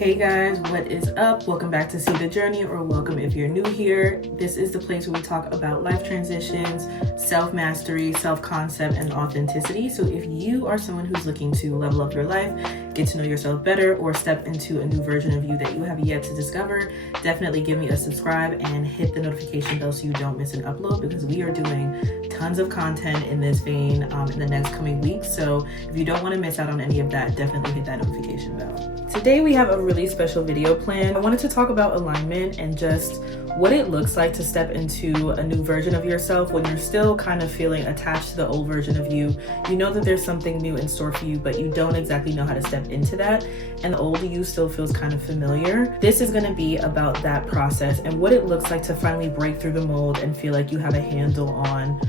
Hey guys, what is up? Welcome back to See the Journey, or welcome if you're new here. This is the place where we talk about life transitions, self-mastery, self-concept, and authenticity. So if you are someone who's looking to level up your life, get to know yourself better, or step into a new version of you that you have yet to discover, definitely give me a subscribe and hit the notification bell so you don't miss an upload, because we are doing tons of content in this vein in the next coming weeks. So if you don't want to miss out on any of that, definitely hit that notification bell. Today we have a really special video planned. I wanted to talk about alignment and just what it looks like to step into a new version of yourself when you're still kind of feeling attached to the old version of you. You know that there's something new in store for you, but you don't exactly know how to step into that, and the old you still feels kind of familiar. This is going to be about that process and what it looks like to finally break through the mold and feel like you have a handle on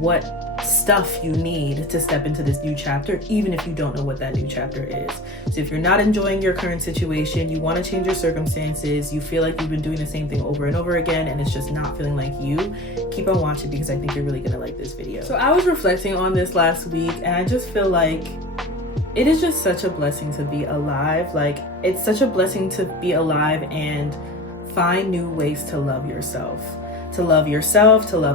what stuff you need to step into this new chapter, even if you don't know what that new chapter is. So if you're not enjoying your current situation, you want to change your circumstances, you feel like you've been doing the same thing over and over again and it's just not feeling like you, keep on watching, because I think you're really gonna like this video. So I was reflecting on this last week and I just feel like it is just such a blessing to be alive. Like, it's such a blessing to be alive and find new ways to love yourself. To love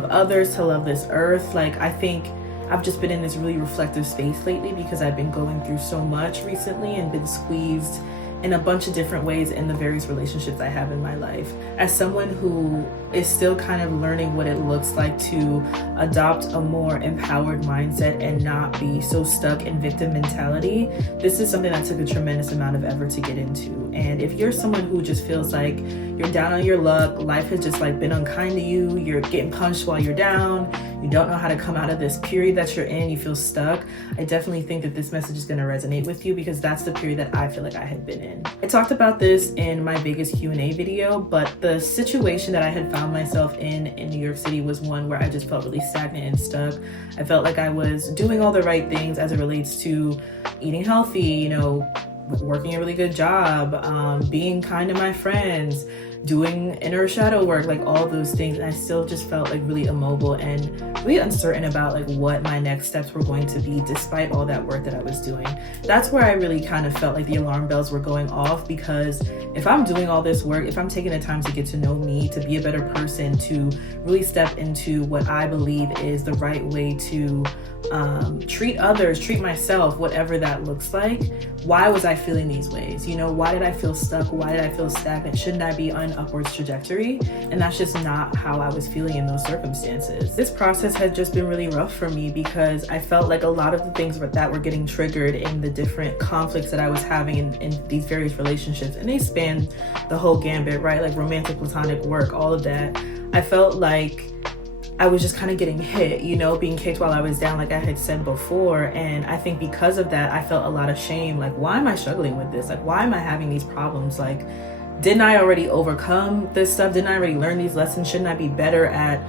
others, to love this earth. Like, I think I've just been in this really reflective space lately because I've been going through so much recently and been squeezed in a bunch of different ways in the various relationships I have in my life. As someone who is still kind of learning what it looks like to adopt a more empowered mindset and not be so stuck in victim mentality, this is something that took a tremendous amount of effort to get into. And if you're someone who just feels like you're down on your luck, life has just like been unkind to you, you're getting punched while you're down, you don't know how to come out of this period that you're in, you feel stuck, I definitely think that this message is going to resonate with you, because that's the period that I feel like I had been in. I talked about this in my biggest Q&A video, but the situation that I had found myself in New York City was one where I just felt really stagnant and stuck. I felt like I was doing all the right things as it relates to eating healthy, you know, working a really good job, being kind to my friends, doing inner shadow work, like all those things. And I still just felt like really immobile and really uncertain about like what my next steps were going to be, despite all that work that I was doing. That's where I really kind of felt like the alarm bells were going off, because if I'm doing all this work, if I'm taking the time to get to know me, to be a better person, to really step into what I believe is the right way to treat others, treat myself, whatever that looks like, why was I feeling these ways? You know, why did I feel stuck? Why did I feel stagnant? Shouldn't I be on an upwards trajectory? And that's just not how I was feeling in those circumstances. This process had just been really rough for me, because I felt like a lot of the things that were getting triggered in the different conflicts that I was having in these various relationships, and they span the whole gambit, right? Like romantic, platonic, work, all of that. I felt like I was just kind of getting hit, you know, being kicked while I was down, like I had said before. And I think because of that, I felt a lot of shame. Like, why am I struggling with this? Like, why am I having these problems? Like, didn't I already overcome this stuff? Didn't I already learn these lessons? Shouldn't I be better at,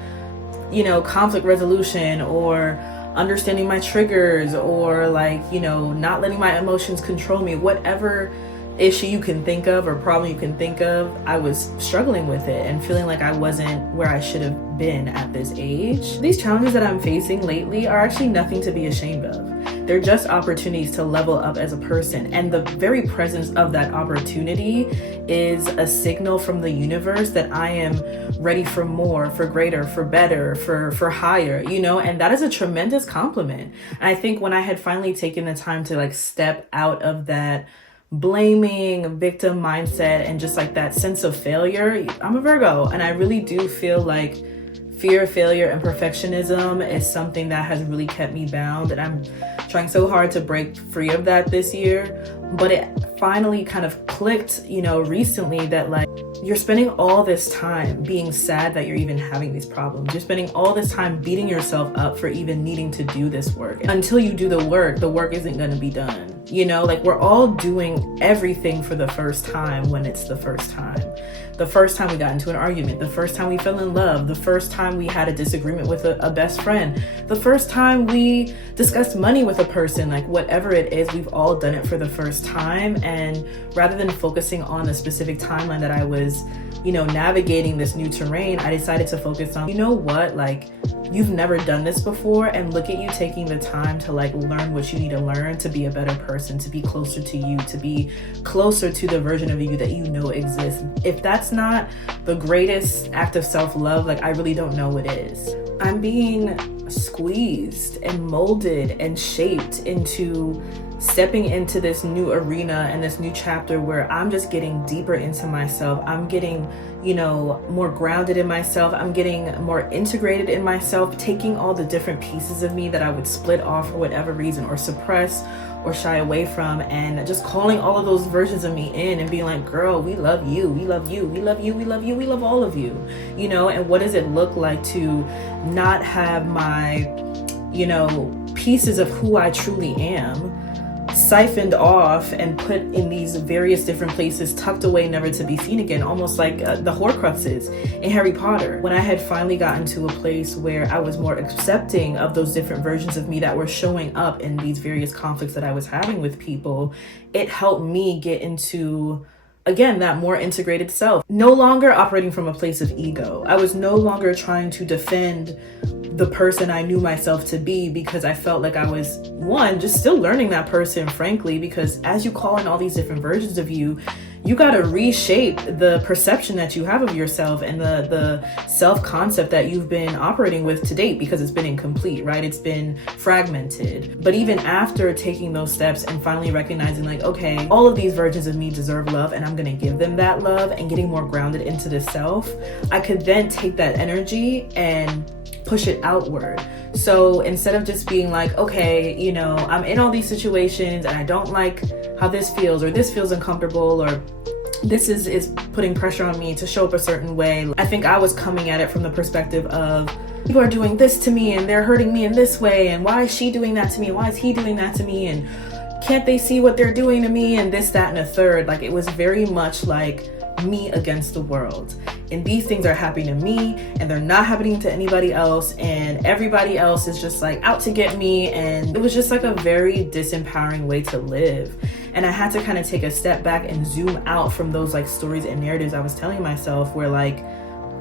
you know, conflict resolution, or understanding my triggers, or like, you know, not letting my emotions control me? Whatever issue you can think of or problem you can think of, I was struggling with it and feeling like I wasn't where I should have been at this age. These challenges that I'm facing lately are actually nothing to be ashamed of. They're just opportunities to level up as a person, and the very presence of that opportunity is a signal from the universe that I am ready for more, for greater, for better, for higher, you know, and that is a tremendous compliment. And I think when I had finally taken the time to like step out of that blaming victim mindset and just like that sense of failure, I'm a Virgo, and I really do feel like fear of failure and perfectionism is something that has really kept me bound, and I'm trying so hard to break free of that this year. But it finally kind of clicked, you know, recently, that like, you're spending all this time being sad that you're even having these problems. You're spending all this time beating yourself up for even needing to do this work. Until you do the work isn't going to be done. You know, like, we're all doing everything for the first time when it's the first time. The first time we got into an argument, the first time we fell in love, the first time we had a disagreement with a best friend, the first time we discussed money with a person, like whatever it is, we've all done it for the first time. And rather than focusing on the specific timeline that I was, you know, navigating this new terrain, I decided to focus on, you know what, like, you've never done this before, and look at you taking the time to like learn what you need to learn to be a better person, to be closer to you, to be closer to the version of you that you know exists. If that's not the greatest act of self-love, like I really don't know what is. I'm being squeezed and molded and shaped into stepping into this new arena and this new chapter where I'm just getting deeper into myself. I'm getting, more grounded in myself. I'm getting more integrated in myself, taking all the different pieces of me that I would split off for whatever reason or suppress or shy away from, and just calling all of those versions of me in and being like, girl, we love you, we love you, we love you, we love you, we love all of you, and what does it look like to not have my, pieces of who I truly am siphoned off and put in these various different places, tucked away, never to be seen again, almost like the Horcruxes in Harry Potter. When I had finally gotten to a place where I was more accepting of those different versions of me that were showing up in these various conflicts that I was having with people, it helped me get into, again, that more integrated self. No longer operating from a place of ego. I was no longer trying to defend the person I knew myself to be, because I felt like I was, one, just still learning that person, frankly, because as you call in all these different versions of you, you got to reshape the perception that you have of yourself and the self-concept that you've been operating with to date, because it's been incomplete, right? It's been fragmented. But even after taking those steps and finally recognizing like, okay, all of these versions of me deserve love and I'm going to give them that love, and getting more grounded into the self, I could then take that energy and push it outward. So instead of just being like, okay, I'm in all these situations and I don't like how this feels, or this feels uncomfortable, or this is putting pressure on me to show up a certain way. I think I was coming at it from the perspective of, people are doing this to me and they're hurting me in this way, and why is she doing that to me? Why is he doing that to me? And can't they see what they're doing to me? And this, that, and a third. Like, it was very much like me against the world, and these things are happening to me and they're not happening to anybody else, and everybody else is just like out to get me. And it was just like a very disempowering way to live. And I had to kind of take a step back and zoom out from those like stories and narratives I was telling myself, where like,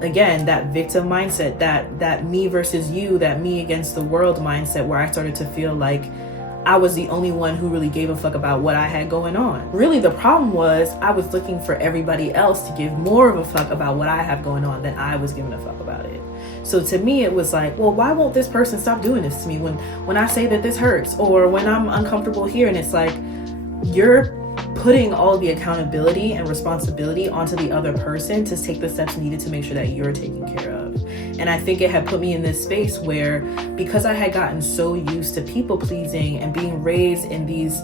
again, that victim mindset, that me versus you, that me against the world mindset, where I started to feel like I was the only one who really gave a fuck about what I had going on. Really, the problem was I was looking for everybody else to give more of a fuck about what I have going on than I was giving a fuck about it. So to me, it was like, well, why won't this person stop doing this to me when I say that this hurts, or when I'm uncomfortable here? And it's like, you're putting all the accountability and responsibility onto the other person to take the steps needed to make sure that you're taken care of. And I think it had put me in this space where, because I had gotten so used to people pleasing and being raised in these,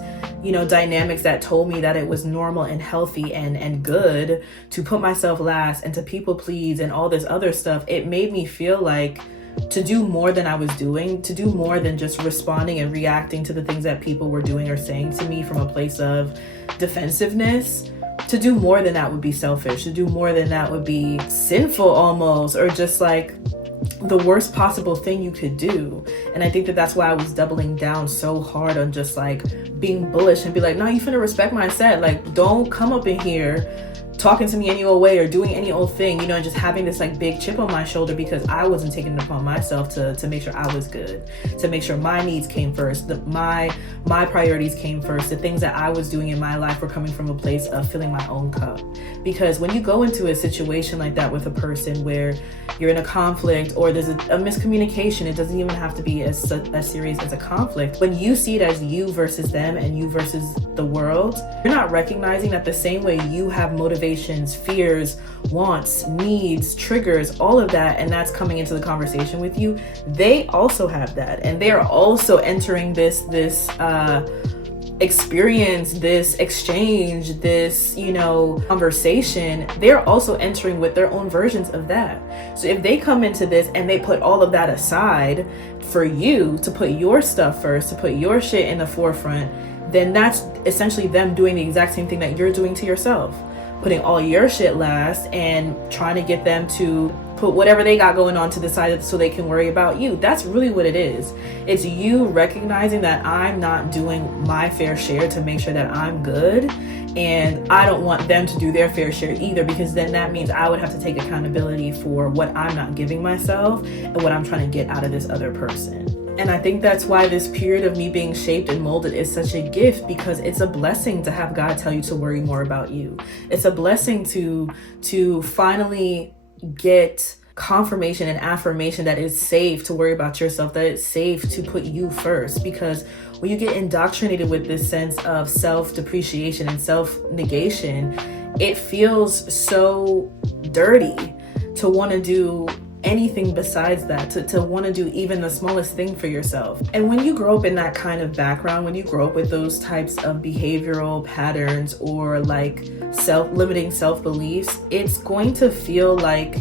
dynamics that told me that it was normal and healthy and good to put myself last and to people please and all this other stuff, it made me feel like to do more than I was doing, to do more than just responding and reacting to the things that people were doing or saying to me from a place of defensiveness, to do more than that would be selfish, to do more than that would be sinful almost, or just like the worst possible thing you could do. And I think that that's why I was doubling down so hard on just like being bullish and be like, no, you finna respect my set. Like, don't come up in here talking to me any old way or doing any old thing, and just having this like big chip on my shoulder because I wasn't taking it upon myself to make sure I was good, to make sure my needs came first, that my priorities came first, the things that I was doing in my life were coming from a place of filling my own cup. Because when you go into a situation like that with a person where you're in a conflict or there's a miscommunication, it doesn't even have to be as serious as a conflict. When you see it as you versus them and you versus the world, you're not recognizing that the same way you have motivations, fears, wants, needs, triggers, all of that, and that's coming into the conversation with you, they also have that, and they are also entering this experience, this exchange, this conversation. They're also entering with their own versions of that. So if they come into this and they put all of that aside for you to put your stuff first, to put your shit in the forefront, then that's essentially them doing the exact same thing that you're doing to yourself, putting all your shit last and trying to get them to put whatever they got going on to the side so they can worry about you. That's really what it is. It's you recognizing that I'm not doing my fair share to make sure that I'm good, and I don't want them to do their fair share either, because then that means I would have to take accountability for what I'm not giving myself and what I'm trying to get out of this other person. And I think that's why this period of me being shaped and molded is such a gift, because it's a blessing to have God tell you to worry more about you. It's a blessing to finally get confirmation and affirmation that it's safe to worry about yourself, that it's safe to put you first. Because when you get indoctrinated with this sense of self-depreciation and self-negation, it feels so dirty to want to do anything besides that, to want to do even the smallest thing for yourself. And when you grow up in that kind of background, when you grow up with those types of behavioral patterns or like self-limiting self-beliefs, it's going to feel like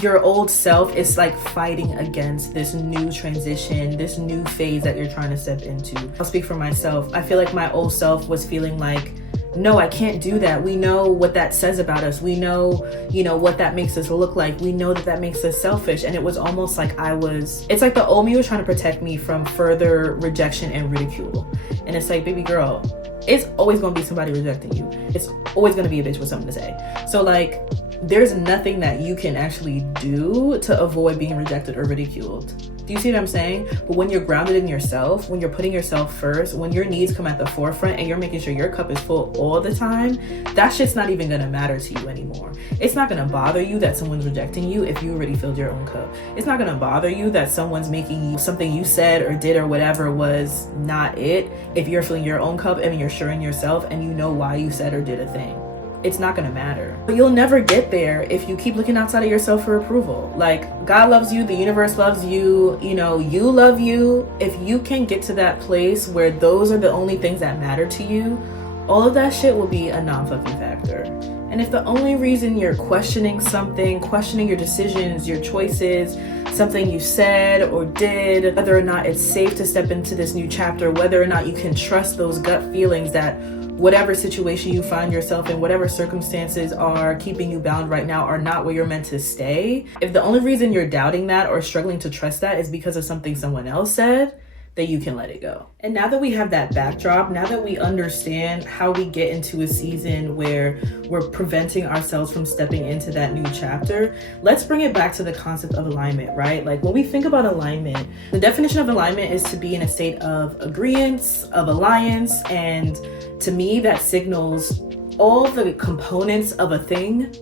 your old self is like fighting against this new transition, this new phase that you're trying to step into. I'll speak for myself. I feel like my old self was feeling like, no, I can't do that. We know what that says about us. We know, what that makes us look like. We know that makes us selfish. And it was almost like it's like the old me was trying to protect me from further rejection and ridicule. And it's like, baby girl, it's always going to be somebody rejecting you. It's always going to be a bitch with something to say. So like, there's nothing that you can actually do to avoid being rejected or ridiculed. Do you see what I'm saying? But when you're grounded in yourself, when you're putting yourself first, when your needs come at the forefront and you're making sure your cup is full all the time, that shit's not even gonna matter to you anymore. It's not gonna bother you that someone's rejecting you if you already filled your own cup. It's not gonna bother you that someone's making you something you said or did or whatever was not it if you're filling your own cup and you're sure in yourself and you know why you said or did a thing. It's not gonna matter. But you'll never get there if you keep looking outside of yourself for approval. Like, God loves you, the universe loves you, you love you. If you can get to that place where those are the only things that matter to you, all of that shit will be a non-fucking factor. And if the only reason you're questioning something, questioning your decisions, your choices, something you said or did, whether or not it's safe to step into this new chapter, whether or not you can trust those gut feelings that whatever situation you find yourself in, whatever circumstances are keeping you bound right now are not where you're meant to stay. If the only reason you're doubting that or struggling to trust that is because of something someone else said, then you can let it go. And now that we have that backdrop, now that we understand how we get into a season where we're preventing ourselves from stepping into that new chapter, let's bring it back to the concept of alignment, right? Like when we think about alignment, the definition of alignment is to be in a state of agreeance, of alliance, and to me that signals all the components of a thing,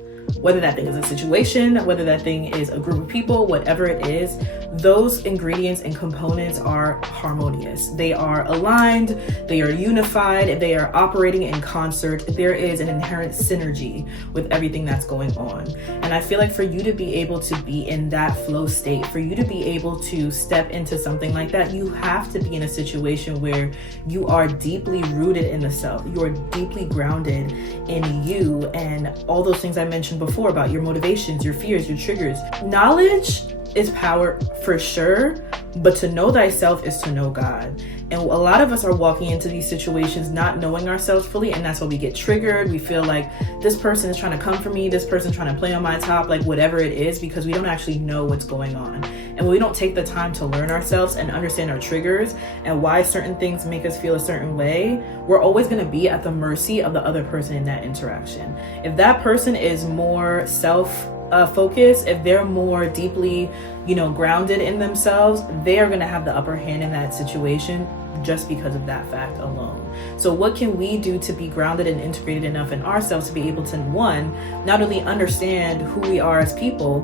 whether that thing is a situation, whether that thing is a group of people, whatever it is, those ingredients and components are harmonious. They are aligned, they are unified, they are operating in concert. There is an inherent synergy with everything that's going on. And I feel like for you to be able to be in that flow state, for you to be able to step into something like that, you have to be in a situation where you are deeply rooted in the self. You are deeply grounded in you and all those things I mentioned before about your motivations, your fears, your triggers. Knowledge is power for sure, but to know thyself is to know God. And a lot of us are walking into these situations not knowing ourselves fully, and that's why we get triggered. We feel like this person is trying to come for me, this person's trying to play on my top, like whatever it is, because we don't actually know what's going on. And when we don't take the time to learn ourselves and understand our triggers and why certain things make us feel a certain way, we're always going to be at the mercy of the other person in that interaction. If that person is more focus, if they're more deeply, grounded in themselves, they are going to have the upper hand in that situation just because of that fact alone. So what can we do to be grounded and integrated enough in ourselves to be able to, one, not only understand who we are as people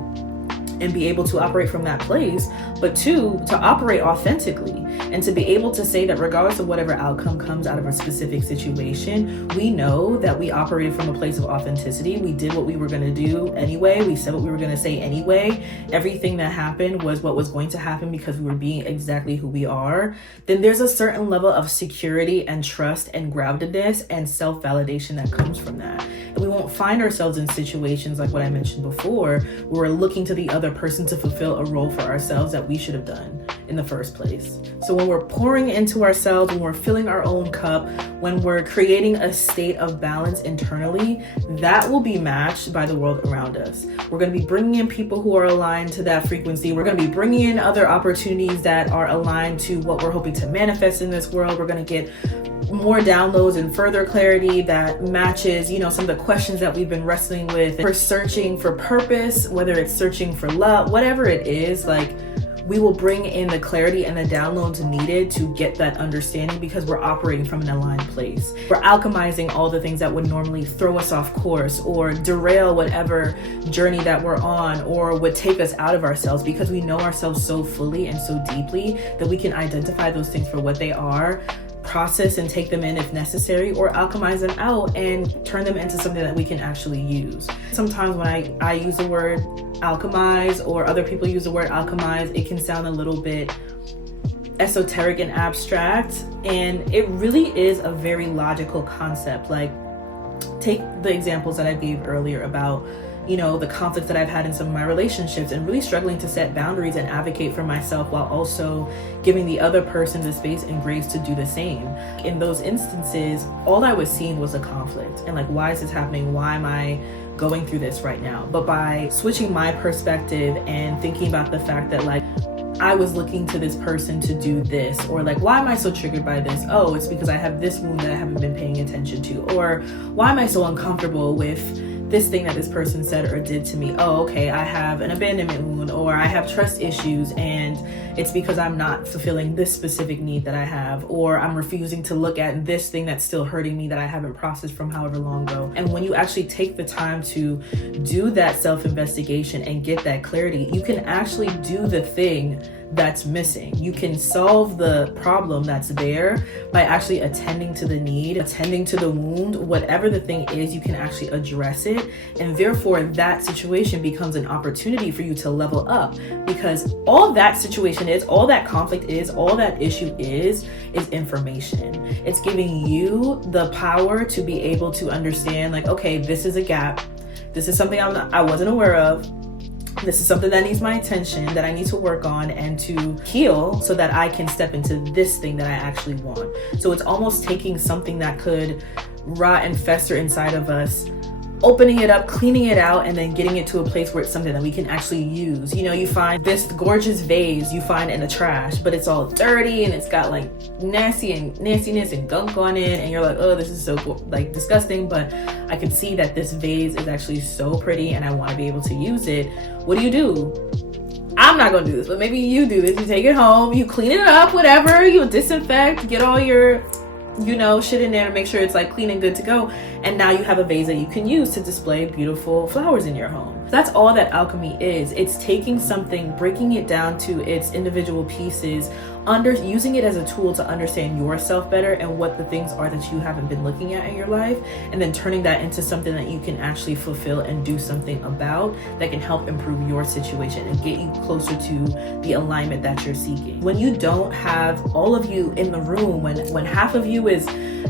and be able to operate from that place, but two, to operate authentically and to be able to say that regardless of whatever outcome comes out of a specific situation, we know that we operated from a place of authenticity. We did what we were going to do anyway. We said what we were going to say anyway. Everything that happened was what was going to happen because we were being exactly who we are. Then there's a certain level of security and trust and groundedness and self-validation that comes from that. And we won't find ourselves in situations like what I mentioned before, where we're looking to the other person to fulfill a role for ourselves that we should have done. in the first place. So when we're pouring into ourselves, when we're filling our own cup, when we're creating a state of balance internally, that will be matched by the world around us. We're going to be bringing in people who are aligned to that frequency. We're going to be bringing in other opportunities that are aligned to what we're hoping to manifest in this world. We're going to get more downloads and further clarity that matches, some of the questions that we've been wrestling with. We're searching for purpose, whether it's searching for love, whatever it is, we will bring in the clarity and the downloads needed to get that understanding, because we're operating from an aligned place. We're alchemizing all the things that would normally throw us off course or derail whatever journey that we're on, or would take us out of ourselves, because we know ourselves so fully and so deeply that we can identify those things for what they are, process and take them in if necessary, or alchemize them out and turn them into something that we can actually use. Sometimes when I use the word alchemize, or other people use the word alchemize, it can sound a little bit esoteric and abstract, and it really is a very logical concept. Take the examples that I gave earlier about the conflicts that I've had in some of my relationships, and really struggling to set boundaries and advocate for myself, while also giving the other person the space and grace to do the same. In those instances, all I was seeing was a conflict, and why is this happening? Why am I going through this right now? But by switching my perspective and thinking about the fact that I was looking to this person to do this, or why am I so triggered by this? Oh, it's because I have this wound that I haven't been paying attention to. Or why am I so uncomfortable with this thing that this person said or did to me? Oh, okay, I have an abandonment wound, or I have trust issues, and it's because I'm not fulfilling this specific need that I have, or I'm refusing to look at this thing that's still hurting me that I haven't processed from however long ago. And when you actually take the time to do that self-investigation and get that clarity, you can actually do the thing that's missing. You can solve the problem that's there by actually attending to the need, attending to the wound. Whatever the thing is, you can actually address it, and therefore that situation becomes an opportunity for you to level up, because all that situation is, all that conflict is, all that issue is information. It's giving you the power to be able to understand, okay, this is a gap, this is something I wasn't aware of, this is something that needs my attention, that I need to work on and to heal, so that I can step into this thing that I actually want. So it's almost taking something that could rot and fester inside of us, opening it up, cleaning it out, and then getting it to a place where it's something that we can actually use. You find this gorgeous vase you find in the trash, but it's all dirty and it's got nastiness and gunk on it, and you're oh, this is so disgusting, but I can see that this vase is actually so pretty and I want to be able to use it. What do? I'm not gonna do this, but maybe you do this. You take it home, you clean it up, whatever, you disinfect, get all your shit in there to make sure it's clean and good to go. And now you have a vase that you can use to display beautiful flowers in your home. That's all that alchemy is. It's taking something, breaking it down to its individual pieces, using it as a tool to understand yourself better and what the things are that you haven't been looking at in your life, and then turning that into something that you can actually fulfill and do something about, that can help improve your situation and get you closer to the alignment that you're seeking. When you don't have all of you in the room, when half of you is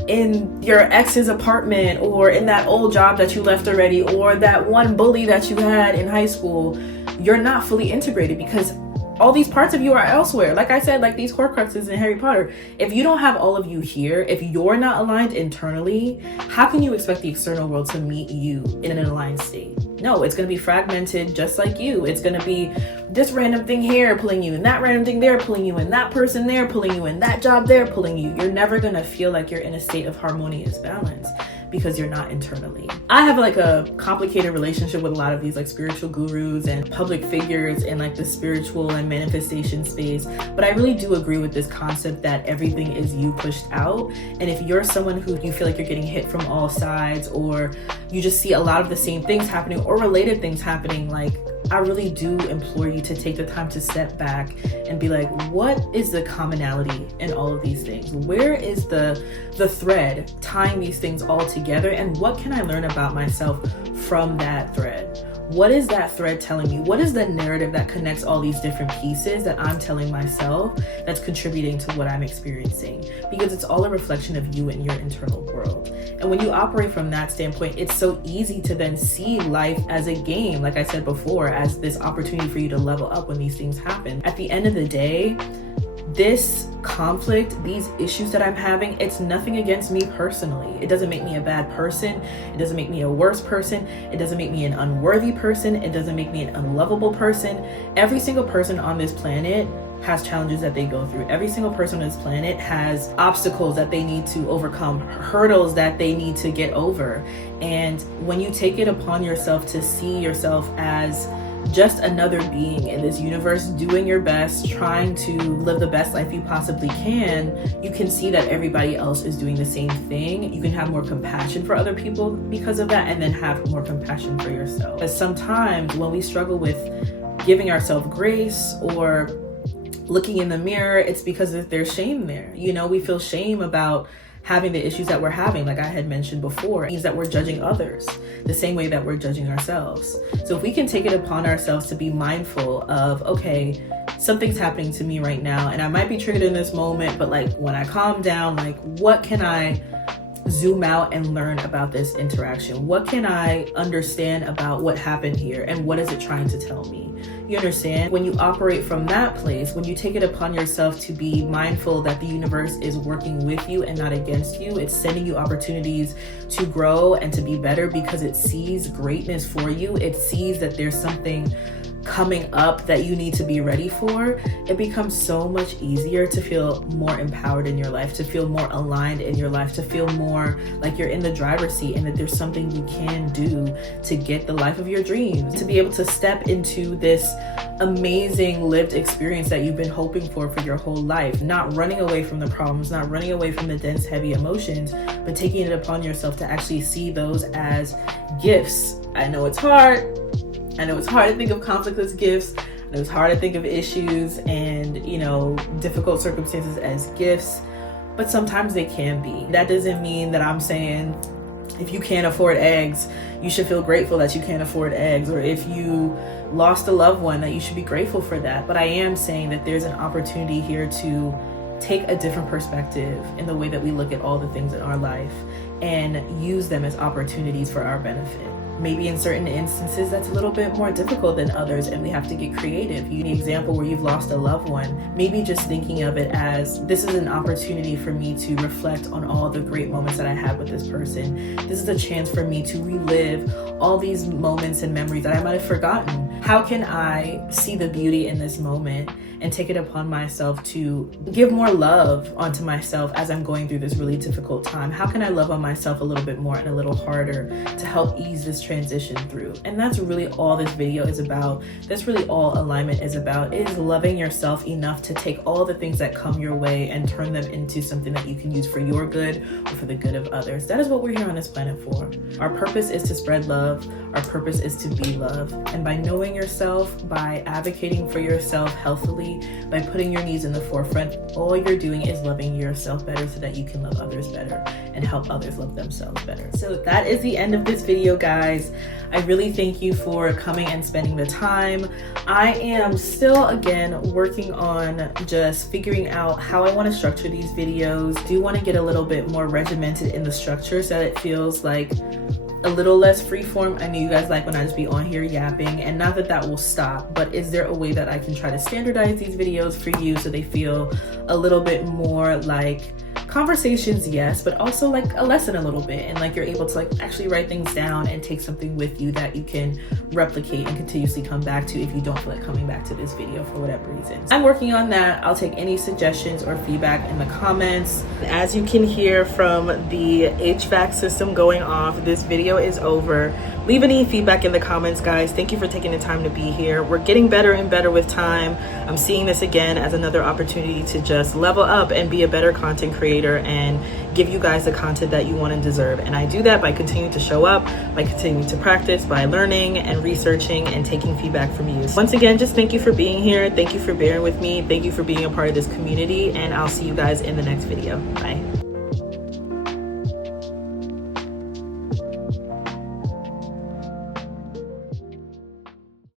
in your ex's apartment, or in that old job that you left already, or that one bully that you had in high school, you're not fully integrated, because all these parts of you are elsewhere. Like I said, these Horcruxes in Harry Potter. If you don't have all of you here, if you're not aligned internally, how can you expect the external world to meet you in an aligned state? No, it's going to be fragmented just like you. It's going to be this random thing here pulling you, and that random thing there pulling you, and that person there pulling you, and that job there pulling you. You're never going to feel like you're in a state of harmonious balance, because you're not internally. I have a complicated relationship with a lot of these spiritual gurus and public figures in the spiritual and manifestation space, but I really do agree with this concept that everything is you pushed out. And if you're someone who you feel like you're getting hit from all sides, or you just see a lot of the same things happening or related things happening, I really do implore you to take the time to step back and be what is the commonality in all of these things? Where is the thread tying these things all together? And what can I learn about myself from that thread? What is that thread telling me? What is the narrative that connects all these different pieces that I'm telling myself that's contributing to what I'm experiencing? Because it's all a reflection of you and your internal world. And when you operate from that standpoint, it's so easy to then see life as a game, like I said before, as this opportunity for you to level up when these things happen. At the end of the day, this conflict, these issues that I'm having, it's nothing against me personally. It doesn't make me a bad person. It doesn't make me a worse person. It doesn't make me an unworthy person. It doesn't make me an unlovable person. Every single person on this planet has challenges that they go through. Every single person on this planet has obstacles that they need to overcome, hurdles that they need to get over. And when you take it upon yourself to see yourself as just another being in this universe, doing your best, trying to live the best life you possibly can, you can see that everybody else is doing the same thing. You can have more compassion for other people because of that, and then have more compassion for yourself. But sometimes when we struggle with giving ourselves grace or looking in the mirror, it's because there's shame there. You know, we feel shame about having the issues that we're having, like I had mentioned before. It means that we're judging others the same way that we're judging ourselves. So if we can take it upon ourselves to be mindful of, okay, something's happening to me right now, and I might be triggered in this moment, but like when I calm down, like what can I zoom out and learn about this interaction? What can I understand about what happened here, and what is it trying to tell me? You understand? When you operate from that place, when you take it upon yourself to be mindful that the universe is working with you and not against you, it's sending you opportunities to grow and to be better because it sees greatness for you. It sees that there's something coming up that you need to be ready for. It becomes so much easier to feel more empowered in your life, to feel more aligned in your life, to feel more like you're in the driver's seat and that there's something you can do to get the life of your dreams, to be able to step into this amazing lived experience that you've been hoping for your whole life, not running away from the problems, not running away from the dense, heavy emotions, but taking it upon yourself to actually see those as gifts. I know it's hard. I know it's hard to think of conflict as gifts. I know it's hard to think of issues and, you know, difficult circumstances as gifts, but sometimes they can be. That doesn't mean that I'm saying if you can't afford eggs, you should feel grateful that you can't afford eggs, or if you lost a loved one, that you should be grateful for that. But I am saying that there's an opportunity here to take a different perspective in the way that we look at all the things in our life and use them as opportunities for our benefit. Maybe in certain instances that's a little bit more difficult than others, and we have to get creative. You need an example where you've lost a loved one. Maybe just thinking of it as, this is an opportunity for me to reflect on all the great moments that I had with this person. This is a chance for me to relive all these moments and memories that I might have forgotten. How can I see the beauty in this moment and take it upon myself to give more love onto myself as I'm going through this really difficult time? How can I love on myself a little bit more and a little harder to help ease this transition through? And that's really all this video is about. That's really all alignment is about, is loving yourself enough to take all the things that come your way and turn them into something that you can use for your good or for the good of others. That is what we're here on this planet for. Our purpose is to spread love. Our purpose is to be love. And by knowing yourself, by advocating for yourself healthily, by putting your needs in the forefront, all you're doing is loving yourself better so that you can love others better and help others love themselves better. So that is the end of this video, guys. I really thank you for coming and spending the time. I am still, again, working on just figuring out how I want to structure these videos. I do want to get a little bit more regimented in the structure so that it feels like a little less freeform. I know you guys like when I just be on here yapping, and not that that will stop, but is there a way that I can try to standardize these videos for you so they feel a little bit more like conversations, yes, but also like a lesson a little bit, and like you're able to like actually write things down and take something with you that you can replicate and continuously come back to if you don't feel like coming back to this video for whatever reason. I'm working on that. I'll take any suggestions or feedback in the comments. As you can hear from the HVAC system going off, this video is over. Leave any feedback in the comments, guys. Thank you for taking the time to be here. We're getting better and better with time. I'm seeing this again as another opportunity to just level up and be a better content creator and give you guys the content that you want and deserve. And I do that by continuing to show up, by continuing to practice, by learning and researching and taking feedback from you. Once again, just thank you for being here. Thank you for bearing with me. Thank you for being a part of this community, and I'll see you guys in the next video. Bye.